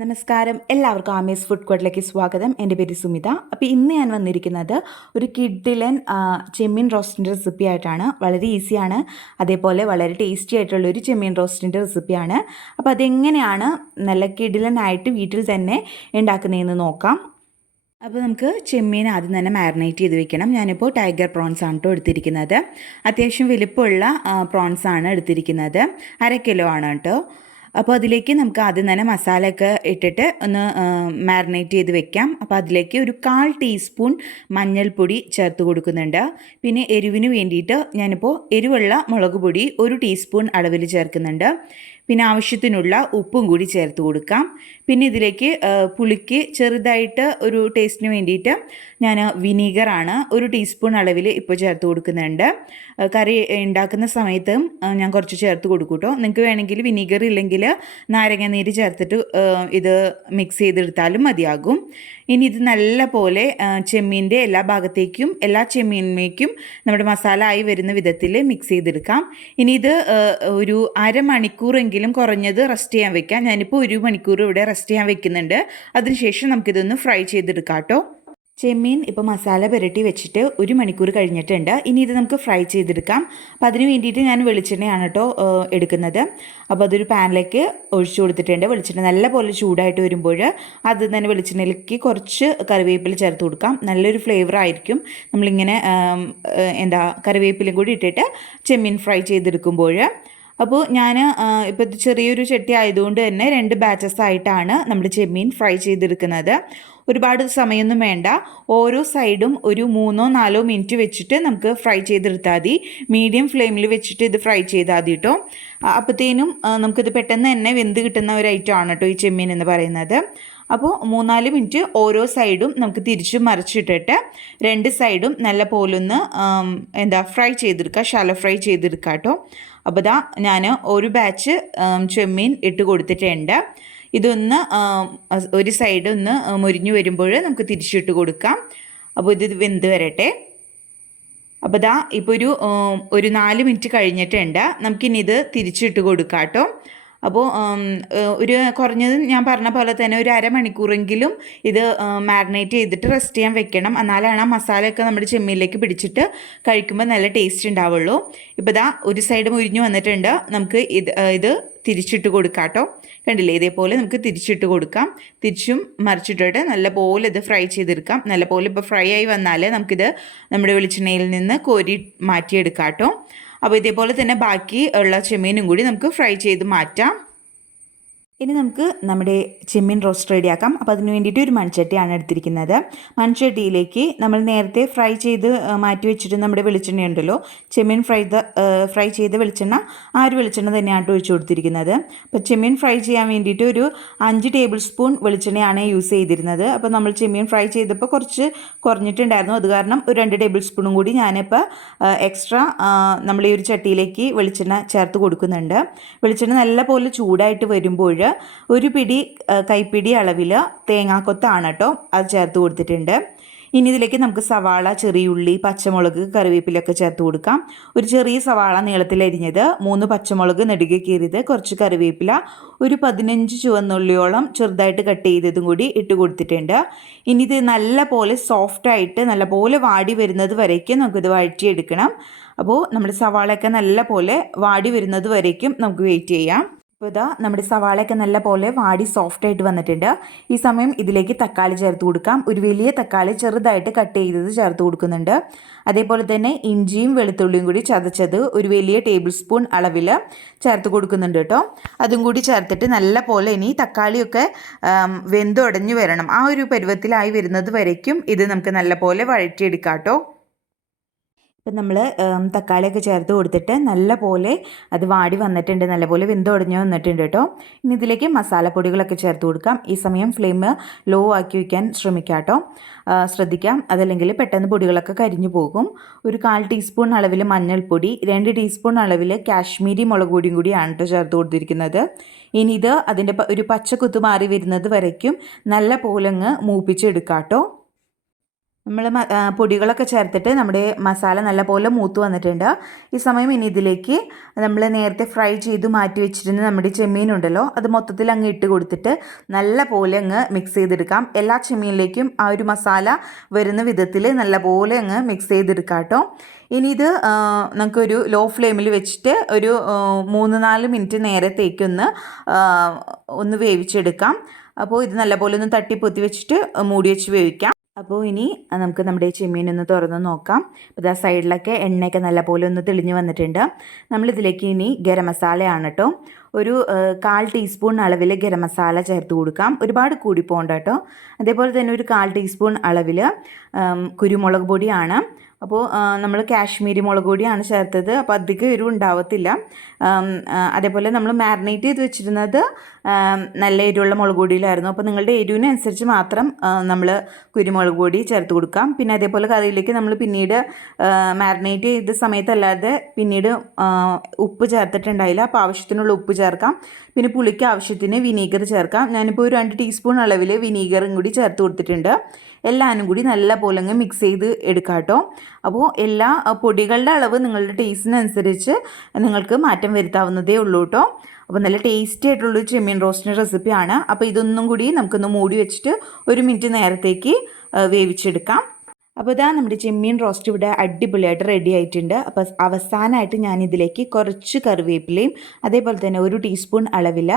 നമസ്കാരം, എല്ലാവർക്കും ആമേസ് ഫുഡ് കോർട്ടിലേക്ക് സ്വാഗതം. എൻ്റെ പേര് സുമിത. അപ്പോൾ ഇന്ന് ഞാൻ വന്നിരിക്കുന്നത് ഒരു കിഡിലൻ ചെമ്മീൻ റോസ്റ്റിൻ്റെ റെസിപ്പി ആയിട്ടാണ്. വളരെ ഈസിയാണ്, അതേപോലെ വളരെ ടേസ്റ്റി ആയിട്ടുള്ള ഒരു ചെമ്മീൻ റോസ്റ്റിൻ്റെ റെസിപ്പിയാണ്. അപ്പോൾ അതെങ്ങനെയാണ് നല്ല കിഡിലനായിട്ട് വീട്ടിൽ തന്നെ ഉണ്ടാക്കുന്നതെന്ന് നോക്കാം. അപ്പോൾ നമുക്ക് ചെമ്മീൻ ആദ്യം തന്നെ മാരിനേറ്റ് ചെയ്ത് വെക്കണം. ഞാനിപ്പോൾ ടൈഗർ പ്രോൺസ് ആണ് കേട്ടോ എടുത്തിരിക്കുന്നത്. അത്യാവശ്യം വലിപ്പമുള്ള പ്രോൺസ് ആണ് എടുത്തിരിക്കുന്നത്. 1/2 കിലോ ആണ് കേട്ടോ. അപ്പോൾ അതിലേക്ക് നമുക്ക് ആദ്യം തന്നെ മസാലയൊക്കെ ഇട്ടിട്ട് ഒന്ന് മാരിനേറ്റ് ചെയ്ത് വെക്കാം. അപ്പോൾ അതിലേക്ക് ഒരു 1/4 ടീസ്പൂൺ മഞ്ഞൾപ്പൊടി ചേർത്ത് കൊടുക്കുന്നുണ്ട്. പിന്നെ എരിവിന് വേണ്ടിയിട്ട് ഞാനിപ്പോൾ എരിവുള്ള മുളക് പൊടി 1 ടീസ്പൂൺ അളവിൽ ചേർക്കുന്നുണ്ട്. പിന്നെ ആവശ്യത്തിനുള്ള ഉപ്പും കൂടി ചേർത്ത് കൊടുക്കാം. പിന്നെ ഇതിലേക്ക് പുളിക്ക് ചെറുതായിട്ട് ഒരു ടേസ്റ്റിന് വേണ്ടിയിട്ട് ഞാൻ വിനീഗറാണ് 1 ടീസ്പൂൺ അളവിൽ ഇപ്പോൾ ചേർത്ത് കൊടുക്കുന്നുണ്ട്. കറി ഉണ്ടാക്കുന്ന സമയത്ത് ഞാൻ കുറച്ച് ചേർത്ത് കൊടുക്കും കേട്ടോ. നിങ്ങൾക്ക് വേണമെങ്കിൽ വിനീഗർ ഇല്ലെങ്കിൽ നാരങ്ങ നീര് ചേർത്തിട്ട് ഇത് മിക്സ് ചെയ്തെടുത്താലും മതിയാകും. ഇനി ഇത് നല്ല പോലെ ചെമ്മീൻ്റെ എല്ലാ ഭാഗത്തേക്കും എല്ലാ ചെമ്മീനിലേക്കും നമ്മുടെ മസാല ആയി വരുന്ന വിധത്തിൽ മിക്സ് ചെയ്തെടുക്കാം. ഇനി ഇത് ഒരു അരമണിക്കൂറെങ്കിലും കുറഞ്ഞത് റെസ്റ്റ് ചെയ്യാൻ വെക്കാം. ഞാനിപ്പോൾ 1 മണിക്കൂർ ഇവിടെ റെസ്റ്റ് ചെയ്യാൻ വെക്കുന്നുണ്ട്. അതിനുശേഷം നമുക്കിതൊന്ന് ഫ്രൈ ചെയ്തെടുക്കാം കേട്ടോ. ചെമ്മീൻ ഇപ്പോൾ മസാല പുരട്ടി വെച്ചിട്ട് 1 മണിക്കൂർ കഴിഞ്ഞിട്ടുണ്ട്. ഇനി ഇത് നമുക്ക് ഫ്രൈ ചെയ്തെടുക്കാം. അപ്പോൾ അതിന് വേണ്ടിയിട്ട് ഞാൻ വെളിച്ചെണ്ണയാണ് കേട്ടോ എടുക്കുന്നത്. അപ്പോൾ അതൊരു പാനിലേക്ക് ഒഴിച്ചു കൊടുത്തിട്ടുണ്ട്. വെളിച്ചെണ്ണ നല്ലപോലെ ചൂടായിട്ട് വരുമ്പോൾ അത് തന്നെ വെളിച്ചെണ്ണയിലേക്ക് കുറച്ച് കറിവേപ്പില ചേർത്ത് കൊടുക്കാം. നല്ലൊരു ഫ്ലേവർ ആയിരിക്കും നമ്മളിങ്ങനെ കറിവേപ്പിലയും കൂടി ഇട്ടിട്ട് ചെമ്മീൻ ഫ്രൈ ചെയ്തെടുക്കുമ്പോൾ. അപ്പോൾ ഞാൻ ഇപ്പോൾ ചെറിയൊരു ചട്ടി ആയതുകൊണ്ട് തന്നെ 2 ബാച്ചസ് ആയിട്ടാണ് നമ്മൾ ചെമ്മീൻ ഫ്രൈ ചെയ്തെടുക്കുന്നത്. ഒരുപാട് സമയമൊന്നും വേണ്ട. ഓരോ സൈഡും ഒരു 3-4 മിനിറ്റ് വെച്ചിട്ട് നമുക്ക് ഫ്രൈ ചെയ്തെടുത്താൽ മതി. മീഡിയം ഫ്ലെയിമിൽ വെച്ചിട്ട് ഇത് ഫ്രൈ ചെയ്താൽ മതി കേട്ടോ. അപ്പോഴത്തേനും നമുക്കിത് പെട്ടെന്ന് തന്നെ വെന്ത് കിട്ടുന്ന ഒരു ഐറ്റമാണ് കേട്ടോ ഈ ചെമ്മീൻ എന്ന് പറയുന്നത്. അപ്പോൾ 3-4 മിനിറ്റ് ഓരോ സൈഡും നമുക്ക് തിരിച്ചും മറിച്ചിട്ടിട്ട് 2 സൈഡും നല്ല പോലൊന്ന് ഫ്രൈ ചെയ്തെടുക്കുക, ഷാലോ ഫ്രൈ ചെയ്തെടുക്കുക കേട്ടോ. അപ്പോൾ ഇതാ ഞാൻ ഒരു ബാച്ച് ചെമ്മീൻ ഇട്ട് കൊടുത്തിട്ടുണ്ട്. ഇതൊന്ന് ഒരു സൈഡ് ഒന്ന് മുരിഞ്ഞു വരുമ്പോൾ നമുക്ക് തിരിച്ചിട്ട് കൊടുക്കാം. അപ്പോൾ ഇത് വെന്ത് വരട്ടെ. അപ്പോൾ ഇതാ ഇപ്പോൾ ഒരു 4 മിനിറ്റ് കഴിഞ്ഞിട്ടുണ്ട്. നമുക്കിനി ഇത് തിരിച്ചിട്ട് കൊടുക്കാം കേട്ടോ. അപ്പോൾ ഒരു കുറഞ്ഞത് ഞാൻ പറഞ്ഞ പോലെ തന്നെ ഒരു അരമണിക്കൂറെങ്കിലും ഇത് മാരിനേറ്റ് ചെയ്തിട്ട് റെസ്റ്റ് ചെയ്യാൻ വെക്കണം. എന്നാലാണ് ആ മസാലയൊക്കെ നമ്മുടെ ചെമ്മീനിലേക്ക് പിടിച്ചിട്ട് കഴിക്കുമ്പോൾ നല്ല ടേസ്റ്റ് ഉണ്ടാവുള്ളൂ. ഇപ്പോൾ ഇതാ ഒരു സൈഡ് മുരിഞ്ഞു വന്നിട്ടുണ്ട്. നമുക്ക് ഇത് തിരിച്ചിട്ട് കൊടുക്കാം കേട്ടോ. കണ്ടില്ലേ, ഇതേപോലെ നമുക്ക് തിരിച്ചിട്ട് കൊടുക്കാം. തിരിച്ചും മറിച്ചിട്ടിട്ട് നല്ലപോലെ ഇത് ഫ്രൈ ചെയ്തെടുക്കാം. നല്ലപോലെ ഇപ്പോൾ ഫ്രൈ ആയി വന്നാൽ നമുക്കിത് നമ്മുടെ വെളിച്ചെണ്ണയിൽ നിന്ന് കോരി മാറ്റിയെടുക്കാം കേട്ടോ. അപ്പോൾ ഇതേപോലെ തന്നെ ബാക്കി ഉള്ള ചെമ്മീനും കൂടി നമുക്ക് ഫ്രൈ ചെയ്ത് മാറ്റാം. ഇനി നമുക്ക് നമ്മുടെ ചെമ്മീൻ റോസ്റ്റ് റെഡിയാക്കാം. അപ്പോൾ അതിന് വേണ്ടിയിട്ട് ഒരു മൺചട്ടിയാണ് എടുത്തിരിക്കുന്നത്. മൺചട്ടിയിലേക്ക് നമ്മൾ നേരത്തെ ഫ്രൈ ചെയ്ത് മാറ്റി വെച്ചിട്ട് നമ്മുടെ വെളിച്ചെണ്ണ ഉണ്ടല്ലോ, ചെമ്മീൻ ഫ്രൈ ചെയ്ത വെളിച്ചെണ്ണ, ആ ഒരു വെളിച്ചെണ്ണ തന്നെയാണ് ഒഴിച്ചു കൊടുത്തിരിക്കുന്നത്. അപ്പോൾ ചെമ്മീൻ ഫ്രൈ ചെയ്യാൻ വേണ്ടിയിട്ട് ഒരു 5 ടേബിൾ സ്പൂൺ വെളിച്ചെണ്ണയാണ് യൂസ് ചെയ്തിരുന്നത്. അപ്പോൾ നമ്മൾ ചെമ്മീൻ ഫ്രൈ ചെയ്തപ്പോൾ കുറച്ച് കുറഞ്ഞിട്ടുണ്ടായിരുന്നു. അത് കാരണം ഒരു 2 ടേബിൾ സ്പൂണും കൂടി ഞാനിപ്പോൾ എക്സ്ട്രാ നമ്മൾ ഈ ഒരു ചട്ടിയിലേക്ക് വെളിച്ചെണ്ണ ചേർത്ത് കൊടുക്കുന്നുണ്ട്. വെളിച്ചെണ്ണ നല്ല പോലെ ചൂടായിട്ട് വരുമ്പോൾ ഒരു പിടി കൈപ്പിടി അളവിൽ തേങ്ങാക്കൊത്താണ് കേട്ടോ അത് ചേർത്ത് കൊടുത്തിട്ടുണ്ട്. ഇനി ഇതിലേക്ക് നമുക്ക് സവാള, ചെറിയുള്ളി, പച്ചമുളക്, കറിവേപ്പിലൊക്കെ ചേർത്ത് കൊടുക്കാം. ഒരു ചെറിയ സവാള നീളത്തിലരിഞ്ഞത്, 3 പച്ചമുളക് നെടുകെ കീറിയത്, കുറച്ച് കറിവേപ്പില, ഒരു 15 ചുവന്നുള്ളിയോളം ചെറുതായിട്ട് കട്ട് ചെയ്തതും കൂടി ഇട്ട് കൊടുത്തിട്ടുണ്ട്. ഇനി ഇത് നല്ല പോലെ സോഫ്റ്റായിട്ട് നല്ല പോലെ വാടി വരുന്നത് വരയ്ക്കും നമുക്കിത് വഴറ്റിയെടുക്കണം. അപ്പോൾ നമ്മുടെ സവാളയൊക്കെ നല്ല പോലെ വാടി വരുന്നത് വരയ്ക്കും നമുക്ക് വെയിറ്റ് ചെയ്യാം. അപ്പോൾ ഇതാ നമ്മുടെ സവാളയൊക്കെ നല്ല പോലെ വാടി സോഫ്റ്റായിട്ട് വന്നിട്ടുണ്ട്. ഈ സമയം ഇതിലേക്ക് തക്കാളി ചേർത്ത് കൊടുക്കാം. ഒരു വലിയ തക്കാളി ചെറുതായിട്ട് കട്ട് ചെയ്തത് ചേർത്ത് കൊടുക്കുന്നുണ്ട്. അതേപോലെ തന്നെ ഇഞ്ചിയും വെളുത്തുള്ളിയും കൂടി ചതച്ചത് ഒരു വലിയ ടേബിൾ സ്പൂൺ അളവിൽ ചേർത്ത് കൊടുക്കുന്നുണ്ട് കേട്ടോ. അതും കൂടി ചേർത്തിട്ട് നല്ല പോലെ ഇനി തക്കാളിയൊക്കെ വെന്തുടഞ്ഞു വരണം. ആ ഒരു പരുവത്തിലായി വരുന്നത് വരയ്ക്കും ഇത് നമുക്ക് നല്ല പോലെ വഴറ്റിയെടുക്കാം കേട്ടോ. ഇപ്പം നമ്മൾ തക്കാളിയൊക്കെ ചേർത്ത് കൊടുത്തിട്ട് നല്ല പോലെ അത് വാടി വന്നിട്ടുണ്ട്, നല്ലപോലെ വെന്തുടഞ്ഞു വന്നിട്ടുണ്ട് കേട്ടോ. ഇനി ഇതിലേക്ക് മസാലപ്പൊടികളൊക്കെ ചേർത്ത് കൊടുക്കാം. ഈ സമയം ഫ്ലെയിം ലോ ആക്കി വയ്ക്കാൻ ശ്രമിക്കാം കേട്ടോ. ശ്രദ്ധിക്കാം, അതല്ലെങ്കിൽ പെട്ടെന്ന് പൊടികളൊക്കെ കരിഞ്ഞു പോകും. ഒരു 1/4 ടീസ്പൂൺ അളവിൽ മഞ്ഞൾപ്പൊടി, 2 ടീസ്പൂൺ അളവിൽ കാശ്മീരി മുളക് പൊടിയും കൂടിയാണ് കേട്ടോ ചേർത്ത് കൊടുത്തിരിക്കുന്നത്. ഇനി ഇത് അതിൻ്റെ ഒരു പച്ചക്കുത്ത് മാറി വരുന്നത് വരയ്ക്കും നല്ല പോലെ അങ്ങ് മൂപ്പിച്ചെടുക്കാം കേട്ടോ. നമ്മൾ പൊടികളൊക്കെ ചേർത്തിട്ട് നമ്മുടെ മസാല നല്ലപോലെ മൂത്ത് വന്നിട്ടുണ്ട്. ഈ സമയം ഇനി ഇതിലേക്ക് നമ്മൾ നേരത്തെ ഫ്രൈ ചെയ്ത് മാറ്റി വെച്ചിരുന്ന നമ്മുടെ ചെമ്മീനുണ്ടല്ലോ, അത് മൊത്തത്തിൽ അങ്ങ് ഇട്ട് കൊടുത്തിട്ട് നല്ല പോലെ അങ്ങ് മിക്സ് ചെയ്തെടുക്കാം. എല്ലാ ചെമ്മീനിലേക്കും ആ ഒരു മസാല വരുന്ന വിധത്തിൽ നല്ലപോലെ അങ്ങ് മിക്സ് ചെയ്തെടുക്കാം കേട്ടോ. ഇനി ഇത് നമുക്കൊരു ലോ ഫ്ലെയിമിൽ വെച്ചിട്ട് ഒരു 3-4 മിനിറ്റ് നേരത്തേക്കൊന്ന് വേവിച്ചെടുക്കാം. അപ്പോൾ ഇത് നല്ലപോലെ ഒന്ന് തട്ടിപ്പൊത്തി വെച്ചിട്ട് മൂടി വെച്ച് വേവിക്കാം. അപ്പോൾ ഇനി നമുക്ക് നമ്മുടെ ചെമ്മീനൊന്ന് തുറന്ന് നോക്കാം. അപ്പോൾ ആ സൈഡിലൊക്കെ എണ്ണയൊക്കെ നല്ലപോലെ ഒന്ന് തെളിഞ്ഞ് വന്നിട്ടുണ്ട്. നമ്മളിതിലേക്ക് ഇനി ഗരം മസാലയാണ് കേട്ടോ. ഒരു 1/4 ടീസ്പൂൺ അളവിൽ ഗരം മസാല ചേർത്ത് കൊടുക്കാം. ഒരുപാട് കൂടി പോകണ്ട കേട്ടോ. അതേപോലെ തന്നെ ഒരു 1/4 ടീസ്പൂൺ അളവിൽ കുരുമുളക് പൊടിയാണ്. അപ്പോൾ നമ്മൾ കാശ്മീരി മുളക് പൊടിയാണ് ചേർത്തത്. അപ്പോൾ അധികം എരിവ് ഉണ്ടാവത്തില്ല. അതേപോലെ നമ്മൾ മാരിനേറ്റ് ചെയ്ത് വെച്ചിരുന്നത് നല്ല എരിവുള്ള മുളക് പൊടിയിലായിരുന്നു. അപ്പോൾ നിങ്ങളുടെ എരിവിനനുസരിച്ച് മാത്രം നമ്മൾ കുരുമുളക് പൊടി ചേർത്ത് കൊടുക്കാം. പിന്നെ അതേപോലെ കറിയിലേക്ക് നമ്മൾ പിന്നീട് മാരിനേറ്റ് ചെയ്ത സമയത്തല്ലാതെ പിന്നീട് ഉപ്പ് ചേർത്തിട്ടുണ്ടായില്ല. അപ്പോൾ ആവശ്യത്തിനുള്ള ഉപ്പ് ചേർക്കാം. പിന്നെ പുളിക്ക് ആവശ്യത്തിന് വിനീഗർ ചേർക്കാം. ഞാനിപ്പോൾ ഒരു 2 ടീസ്പൂൺ അളവിൽ വിനീഗറും കൂടി ചേർത്ത് കൊടുത്തിട്ടുണ്ട്. എല്ലാവരും കൂടി നല്ല പോലെ അങ്ങ് മിക്സ് ചെയ്ത് എടുക്കാം കേട്ടോ. അപ്പോൾ എല്ലാ പൊടികളുടെ അളവ് നിങ്ങളുടെ ടേസ്റ്റിനനുസരിച്ച് നിങ്ങൾക്ക് മാറ്റം വരുത്താവുന്നതേ ഉള്ളൂ കേട്ടോ. അപ്പോൾ നല്ല ടേസ്റ്റി ആയിട്ടുള്ളൊരു ചെമ്മീൻ റോസ്റ്റിൻ്റെ റെസിപ്പിയാണ്. അപ്പോൾ ഇതൊന്നും കൂടി നമുക്കൊന്ന് മൂടി വെച്ചിട്ട് 1 മിനിറ്റ് നേരത്തേക്ക് വേവിച്ചെടുക്കാം. അപ്പോൾ ഇതാ നമ്മുടെ ചെമ്മീൻ റോസ്റ്റ് ഇവിടെ അടിപൊളിയായിട്ട് റെഡി ആയിട്ടുണ്ട്. അപ്പോൾ അവസാനമായിട്ട് ഞാനിതിലേക്ക് കുറച്ച് കറിവേപ്പിലയും അതേപോലെ തന്നെ 1 ടീസ്പൂൺ അളവിൽ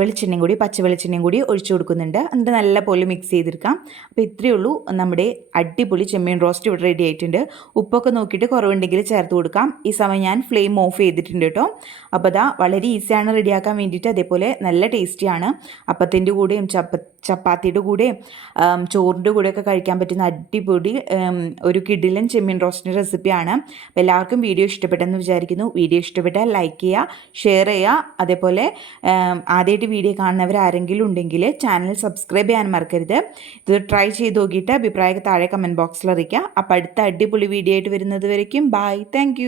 വെളിച്ചെണ്ണയും കൂടി പച്ച വെളിച്ചെണ്ണയും കൂടി ഒഴിച്ചു കൊടുക്കുന്നുണ്ട്. എന്നിട്ട് നല്ല പോലെ മിക്സ് ചെയ്തെടുക്കാം. അപ്പോൾ ഇത്രയേ ഉള്ളൂ, നമ്മുടെ അടിപൊളി ചെമ്മീൻ റോസ്റ്റ് ഇവിടെ റെഡി ആയിട്ടുണ്ട്. ഉപ്പൊക്കെ നോക്കിയിട്ട് കുറവുണ്ടെങ്കിൽ ചേർത്ത് കൊടുക്കാം. ഈ സമയം ഞാൻ ഫ്ലെയിം ഓഫ് ചെയ്തിട്ടുണ്ട് കേട്ടോ. അപ്പോൾ ഇതാ വളരെ ഈസിയാണ് റെഡിയാക്കാൻ വേണ്ടിയിട്ട്. അതേപോലെ നല്ല ടേസ്റ്റിയാണ്. അപ്പത്തിൻ്റെ കൂടെയും ചപ്പാത്തിയുടെ കൂടെയും ചോറിൻ്റെ കൂടെയൊക്കെ കഴിക്കാൻ പറ്റുന്ന അടിപൊളി ഒരു കിടിലൻ ചെമ്മീൻ റോസ്റ്റിൻ്റെ റെസിപ്പിയാണ്. അപ്പോൾ എല്ലാവർക്കും വീഡിയോ ഇഷ്ടപ്പെട്ടെന്ന് വിചാരിക്കുന്നു. വീഡിയോ ഇഷ്ടപ്പെട്ടാൽ ലൈക്ക് ചെയ്യുക, ഷെയർ ചെയ്യുക. അതേപോലെ ആദ്യമായിട്ട് വീഡിയോ കാണുന്നവർ ആരെങ്കിലും ഉണ്ടെങ്കിൽ ചാനൽ സബ്സ്ക്രൈബ് ചെയ്യാൻ മറക്കരുത്. ഇത് ട്രൈ ചെയ്ത് നോക്കിയിട്ട് അഭിപ്രായം താഴെ കമൻറ്റ് ബോക്സിൽ അറിയിക്കുക. അപ്പോൾ അടുത്ത അടിപൊളി വീഡിയോ ആയിട്ട് വരുന്നത് വരയ്ക്കും ബൈ. താങ്ക്